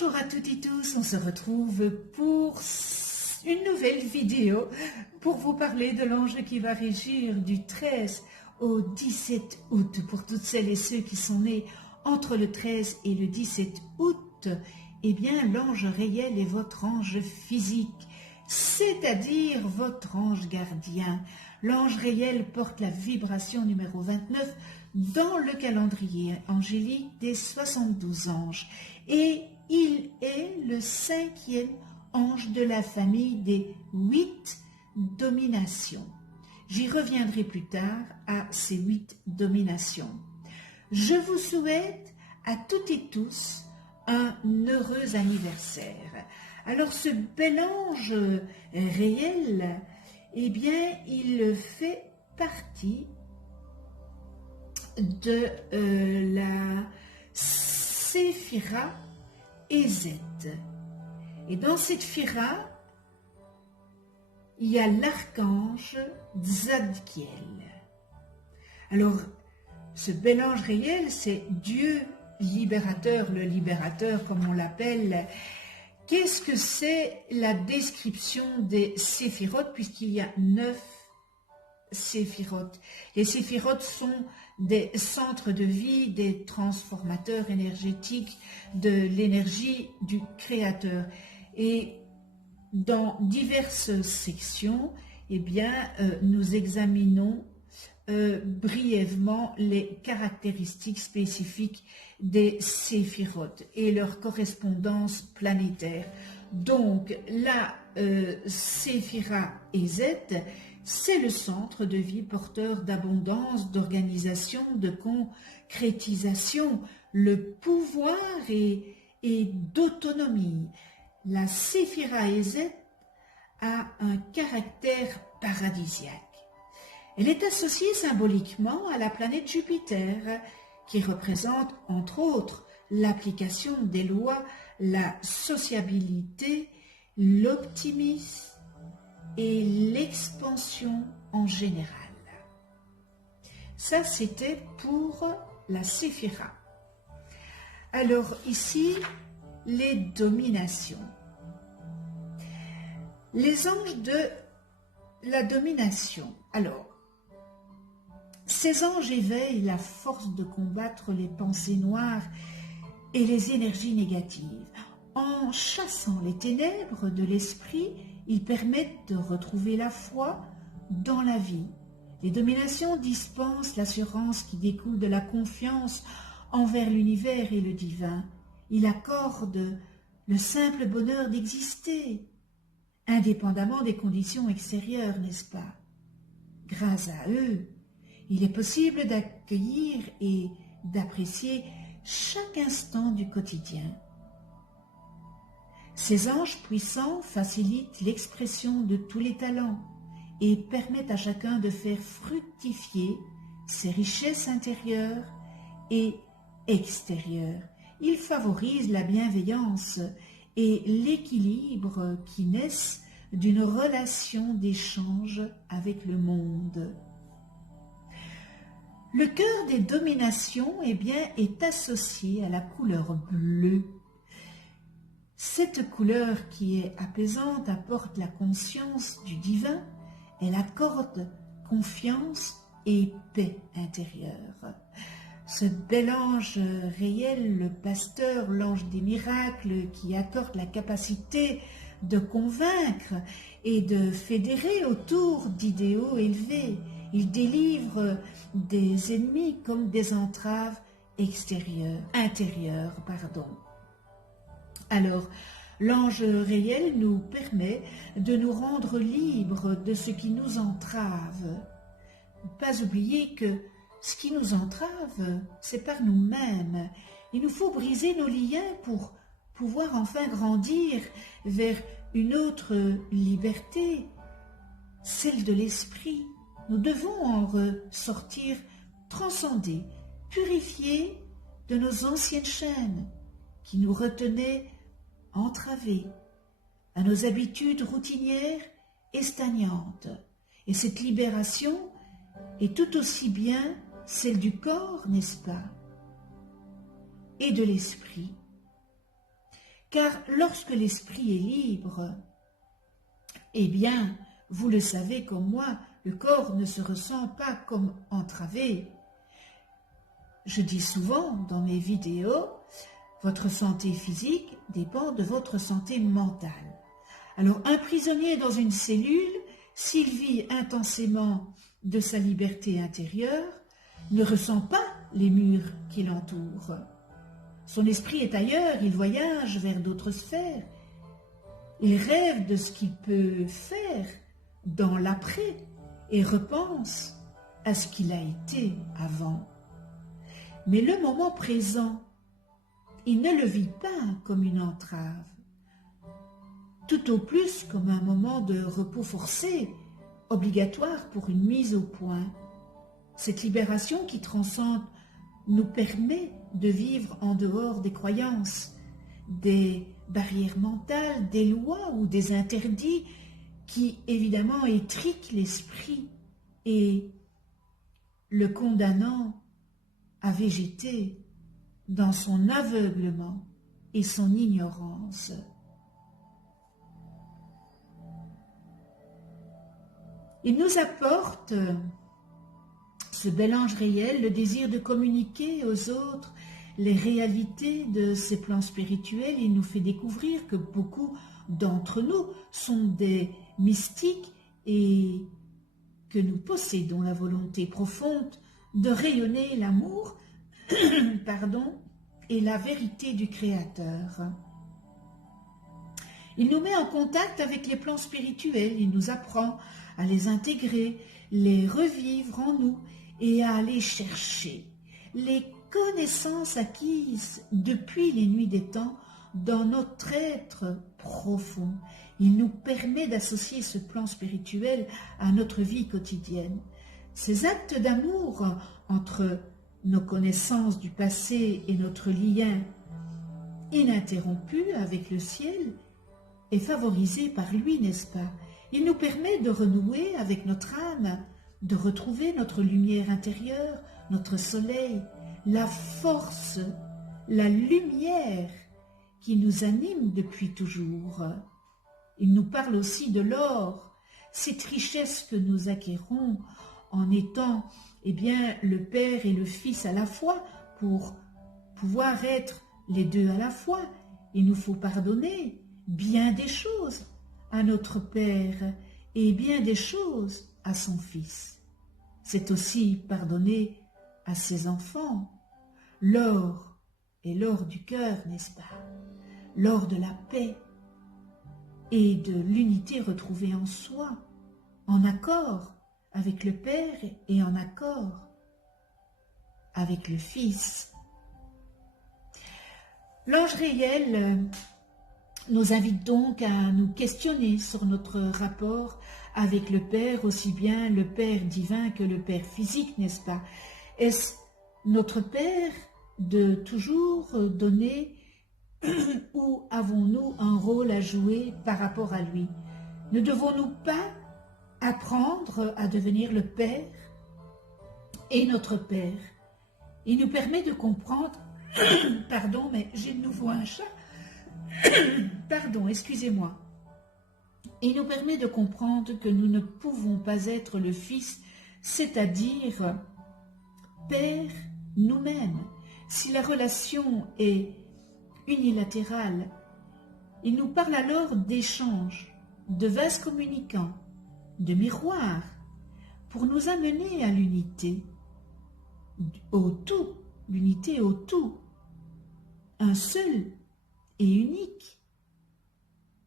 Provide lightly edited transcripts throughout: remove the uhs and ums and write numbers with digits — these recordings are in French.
Bonjour à toutes et tous, on se retrouve pour une nouvelle vidéo pour vous parler de l'ange qui va régir du 13 au 17 août. Pour toutes celles et ceux qui sont nés entre le 13 et le 17 août, eh bien l'ange réel est votre ange physique, c'est-à-dire votre ange gardien. L'ange réel porte la vibration numéro 29 dans le calendrier angélique des 72 anges et il est le 5e ange de la famille des 8 dominations. J'y reviendrai plus tard à ces 8 dominations. Je vous souhaite à toutes et tous un heureux anniversaire. Alors ce bel ange réel, eh bien il fait partie de la Séphira Ezet. Et dans cette Phira, il y a l'archange Tzadkiel. Alors, ce bel ange réel, c'est Dieu libérateur, le libérateur comme on l'appelle. Qu'est-ce que c'est la description des séphirotes, puisqu'il y a 9 séphirotes. Les séphirotes sont des centres de vie, des transformateurs énergétiques de l'énergie du Créateur. Et dans diverses sections, eh bien, nous examinons brièvement les caractéristiques spécifiques des séphirotes et leur correspondance planétaire. Donc, la Séphira Ezet, c'est le centre de vie porteur d'abondance, d'organisation, de concrétisation, le pouvoir et d'autonomie. La Séphira Ezet a un caractère paradisiaque. Elle est associée symboliquement à la planète Jupiter, qui représente entre autres l'application des lois, la sociabilité, l'optimisme et l'expansion en général. Ça, c'était pour la Séphira. Alors ici, les dominations. Les anges de la domination. Alors, ces anges éveillent la force de combattre les pensées noires et les énergies négatives. En chassant les ténèbres de l'esprit, ils permettent de retrouver la foi dans la vie. Les dominations dispensent l'assurance qui découle de la confiance envers l'univers et le divin. Ils accordent le simple bonheur d'exister, indépendamment des conditions extérieures, n'est-ce pas? Grâce à eux, il est possible d'accueillir et d'apprécier chaque instant du quotidien. Ces anges puissants facilitent l'expression de tous les talents et permettent à chacun de faire fructifier ses richesses intérieures et extérieures. Ils favorisent la bienveillance et l'équilibre qui naissent d'une relation d'échange avec le monde. Le cœur des dominations, eh bien, est associé à la couleur bleue. Cette couleur qui est apaisante apporte la conscience du divin, elle accorde confiance et paix intérieure. Ce bel ange réel, le pasteur, l'ange des miracles, qui accorde la capacité de convaincre et de fédérer autour d'idéaux élevés. Il délivre des ennemis comme des entraves intérieures. Alors, l'ange réel nous permet de nous rendre libres de ce qui nous entrave. Ne pas oublier que ce qui nous entrave, c'est par nous-mêmes. Il nous faut briser nos liens pour pouvoir enfin grandir vers une autre liberté, celle de l'esprit. Nous devons en ressortir transcendés, purifiés de nos anciennes chaînes qui nous retenaient entravés à nos habitudes routinières et stagnantes. Et cette libération est tout aussi bien celle du corps, n'est-ce pas, et de l'esprit. car lorsque l'esprit est libre, eh bien, vous le savez comme moi, le corps ne se ressent pas comme entravé. Je dis souvent dans mes vidéos, votre santé physique dépend de votre santé mentale. Alors, un prisonnier dans une cellule, s'il vit intensément de sa liberté intérieure, ne ressent pas les murs qui l'entourent. Son esprit est ailleurs, il voyage vers d'autres sphères. Il rêve de ce qu'il peut faire dans l'après et repense à ce qu'il a été avant. Mais le moment présent, il ne le vit pas comme une entrave, tout au plus comme un moment de repos forcé, obligatoire pour une mise au point. Cette libération qui transcende nous permet de vivre en dehors des croyances, des barrières mentales, des lois ou des interdits qui évidemment étriquent l'esprit et le condamnant à végéter dans son aveuglement et son ignorance. Il nous apporte ce bel ange réel, le désir de communiquer aux autres les réalités de ces plans spirituels. Il nous fait découvrir que beaucoup d'entre nous sont des mystiques et que nous possédons la volonté profonde de rayonner l'amour et la vérité du Créateur. Il nous met en contact avec les plans spirituels, il nous apprend à les intégrer, les revivre en nous et à aller chercher les connaissances acquises depuis les nuits des temps dans notre être profond. Il nous permet d'associer ce plan spirituel à notre vie quotidienne. Ces actes d'amour entre nos connaissances du passé et notre lien ininterrompu avec le ciel est favorisé par lui, n'est-ce pas? Il nous permet de renouer avec notre âme, de retrouver notre lumière intérieure, notre soleil, la force, la lumière qui nous anime depuis toujours. Il nous parle aussi de l'or, cette richesse que nous acquérons en étant le Père et le Fils à la fois pour pouvoir être les deux à la fois. Il nous faut pardonner bien des choses à notre Père et bien des choses à son Fils. C'est aussi pardonner à ses enfants. L'or est l'or du cœur, n'est-ce pas? L'or de la paix et de l'unité retrouvée en soi, en accord avec le Père et en accord avec le Fils. L'ange réel nous invite donc à nous questionner sur notre rapport avec le Père, aussi bien le Père divin que le Père physique, n'est-ce pas? Est-ce notre Père de toujours donner ou avons-nous un rôle à jouer par rapport à lui? Ne devons-nous pas apprendre à devenir le Père et notre Père? Il nous permet de comprendre, pardon, mais j'ai de nouveau un chat, pardon, excusez-moi. Il nous permet de comprendre que nous ne pouvons pas être le Fils, c'est-à-dire Père nous-mêmes. Si la relation est unilatérale, il nous parle alors d'échanges, de vases communicants, de miroirs, pour nous amener à l'unité, au tout, l'unité au tout, un seul et unique.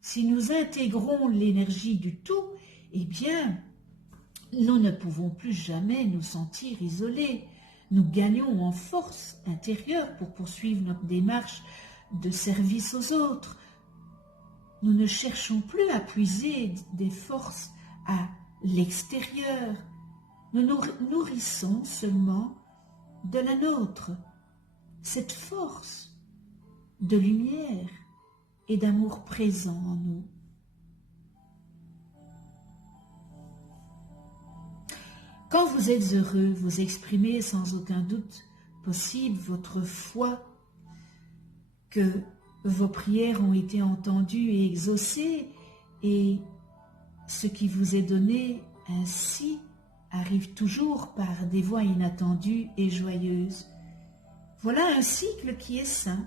Si nous intégrons l'énergie du tout, eh bien, nous ne pouvons plus jamais nous sentir isolés. Nous gagnons en force intérieure pour poursuivre notre démarche de service aux autres. Nous ne cherchons plus à puiser des forces à l'extérieur. Nous nous nourrissons seulement de la nôtre, cette force de lumière et d'amour présent en nous. Quand vous êtes heureux, vous exprimez sans aucun doute possible votre foi que vos prières ont été entendues et exaucées, et ce qui vous est donné ainsi arrive toujours par des voies inattendues et joyeuses. Voilà un cycle qui est sain.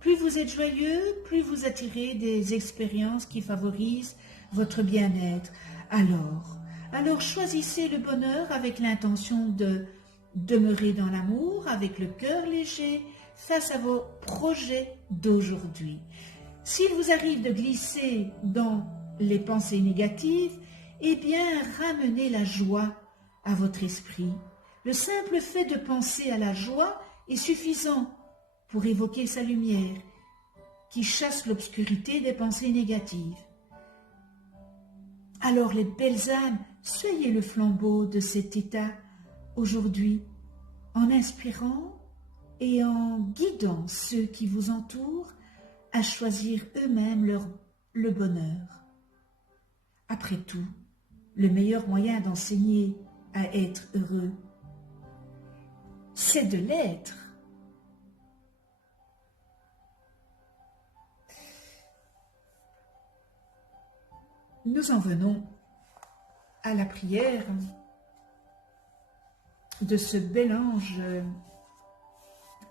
Plus vous êtes joyeux, plus vous attirez des expériences qui favorisent votre bien-être. Alors choisissez le bonheur avec l'intention de demeurer dans l'amour, avec le cœur léger, face à vos projets d'aujourd'hui. S'il vous arrive de glisser dans les pensées négatives, eh bien, ramenez la joie à votre esprit. Le simple fait de penser à la joie est suffisant pour évoquer sa lumière, qui chasse l'obscurité des pensées négatives. Alors, les belles âmes, soyez le flambeau de cet état aujourd'hui, en inspirant et en guidant ceux qui vous entourent à choisir eux-mêmes le bonheur. Après tout, le meilleur moyen d'enseigner à être heureux, c'est de l'être. Nous en venons à la prière de ce bel ange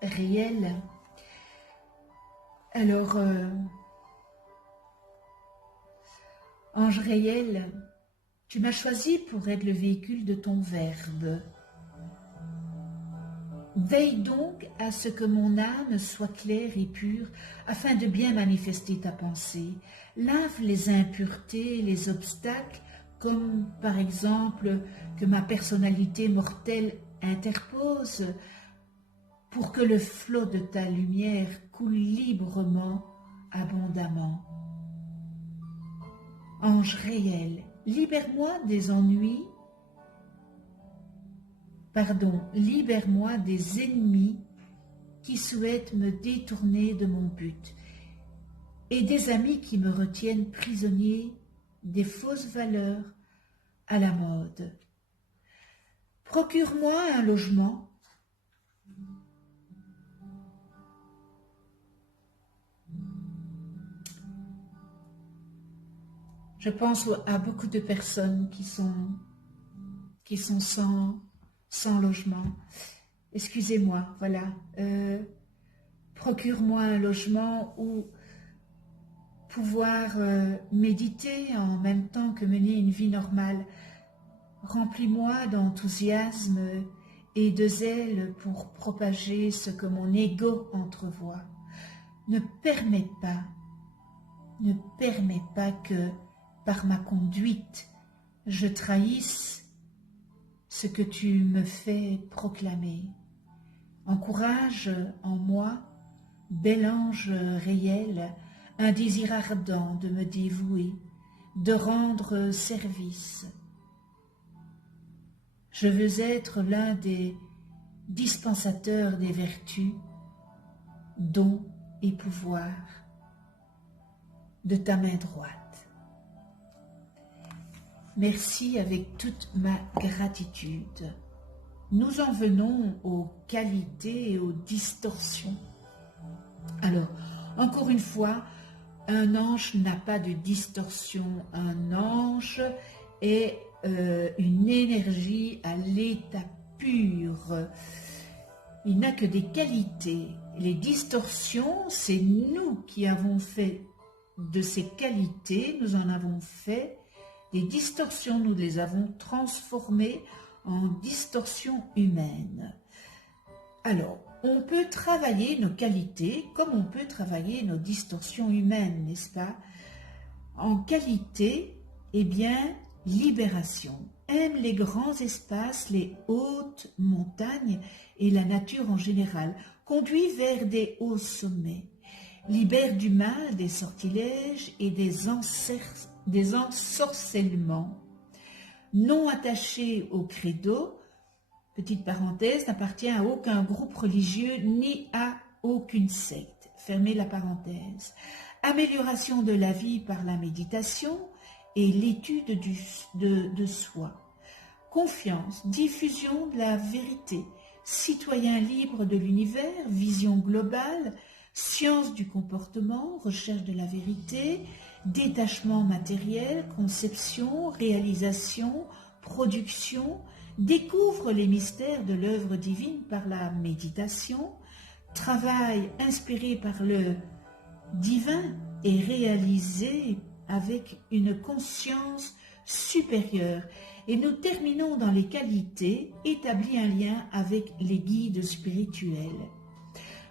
réel. Alors, ange réel, tu m'as choisi pour être le véhicule de ton verbe. Veille donc à ce que mon âme soit claire et pure, afin de bien manifester ta pensée. Lave les impuretés, les obstacles, comme par exemple que ma personnalité mortelle interpose, pour que le flot de ta lumière coule librement, abondamment. Ange réel, libère-moi des ennuis, libère-moi des ennemis qui souhaitent me détourner de mon but et des amis qui me retiennent prisonnier des fausses valeurs à la mode. Procure-moi un logement Je pense à beaucoup de personnes qui sont sans logement. Excusez-moi, voilà. Procure-moi un logement où pouvoir méditer en même temps que mener une vie normale. Remplis-moi d'enthousiasme et de zèle pour propager ce que mon ego entrevoit. Ne permets pas que, par ma conduite, je trahisse ce que tu me fais proclamer. Encourage en moi, bel ange réel, un désir ardent de me dévouer, de rendre service. Je veux être l'un des dispensateurs des vertus, dons et pouvoirs de ta main droite. Merci avec toute ma gratitude. Nous en venons aux qualités et aux distorsions. Alors, encore une fois, un ange n'a pas de distorsion. Un ange est une énergie à l'état pur. Il n'a que des qualités. Les distorsions, c'est nous qui avons fait de ces qualités, nous en avons fait des distorsions, nous les avons transformées en distorsions humaines. Alors, on peut travailler nos qualités comme on peut travailler nos distorsions humaines, n'est-ce pas? En qualité, eh bien, libération. Aime les grands espaces, les hautes montagnes et la nature en général. Conduit vers des hauts sommets. Libère du mal, des sortilèges et des ensorcellements. Non attaché au credo, petite parenthèse, n'appartient à aucun groupe religieux ni à aucune secte. Fermez la parenthèse. Amélioration de la vie par la méditation et l'étude de soi. Confiance, diffusion de la vérité, citoyen libre de l'univers, vision globale, science du comportement, recherche de la vérité, détachement matériel, conception, réalisation, production, découvre les mystères de l'œuvre divine par la méditation, travail inspiré par le divin et réalisé avec une conscience supérieure. Et nous terminons dans les qualités, établit un lien avec les guides spirituels.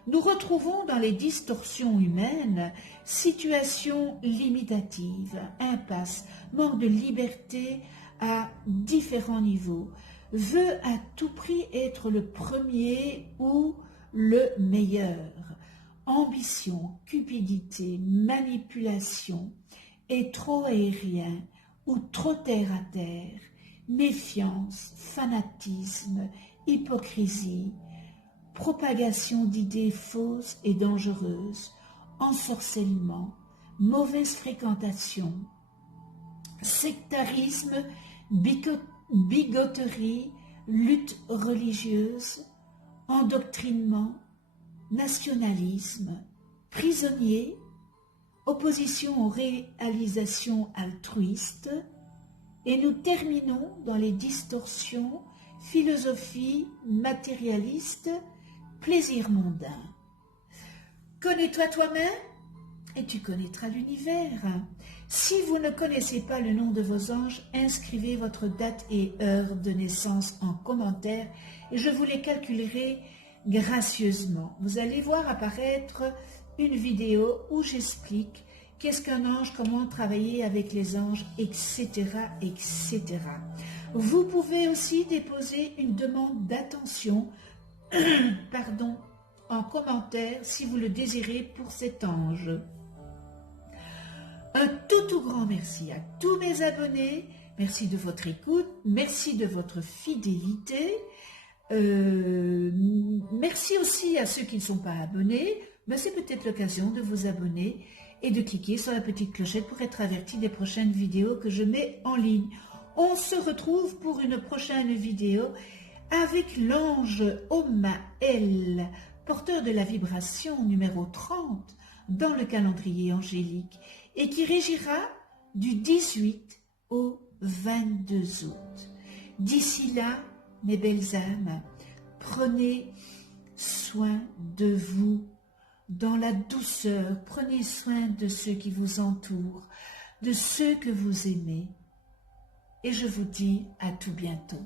Nous retrouvons dans les distorsions humaines, situations limitatives, impasses, manque de liberté à différents niveaux, veut à tout prix être le premier ou le meilleur, ambition, cupidité, manipulation, et trop aérien ou trop terre à terre, méfiance, fanatisme, hypocrisie, propagation d'idées fausses et dangereuses, ensorcellement, mauvaise fréquentation, sectarisme, bigoterie, lutte religieuse, endoctrinement, nationalisme, prisonnier, opposition aux réalisations altruistes, et nous terminons dans les distorsions, philosophie matérialiste, plaisir mondain. Connais-toi toi-même et tu connaîtras l'univers. Si vous ne connaissez pas le nom de vos anges, inscrivez votre date et heure de naissance en commentaire et je vous les calculerai gracieusement. Vous allez voir apparaître une vidéo où j'explique qu'est-ce qu'un ange, comment travailler avec les anges, etc., etc. Vous pouvez aussi déposer une demande d'attention pardon, en commentaire si vous le désirez pour cet ange. Un tout grand merci à tous mes abonnés, merci de votre écoute, merci de votre fidélité, merci aussi à ceux qui ne sont pas abonnés, mais c'est peut-être l'occasion de vous abonner et de cliquer sur la petite clochette pour être averti des prochaines vidéos que je mets en ligne. On se retrouve pour une prochaine vidéo avec l'ange Omaël, porteur de la vibration numéro 30 dans le calendrier angélique et qui régira du 18 au 22 août. D'ici là, mes belles âmes, prenez soin de vous dans la douceur, prenez soin de ceux qui vous entourent, de ceux que vous aimez. Et je vous dis à tout bientôt.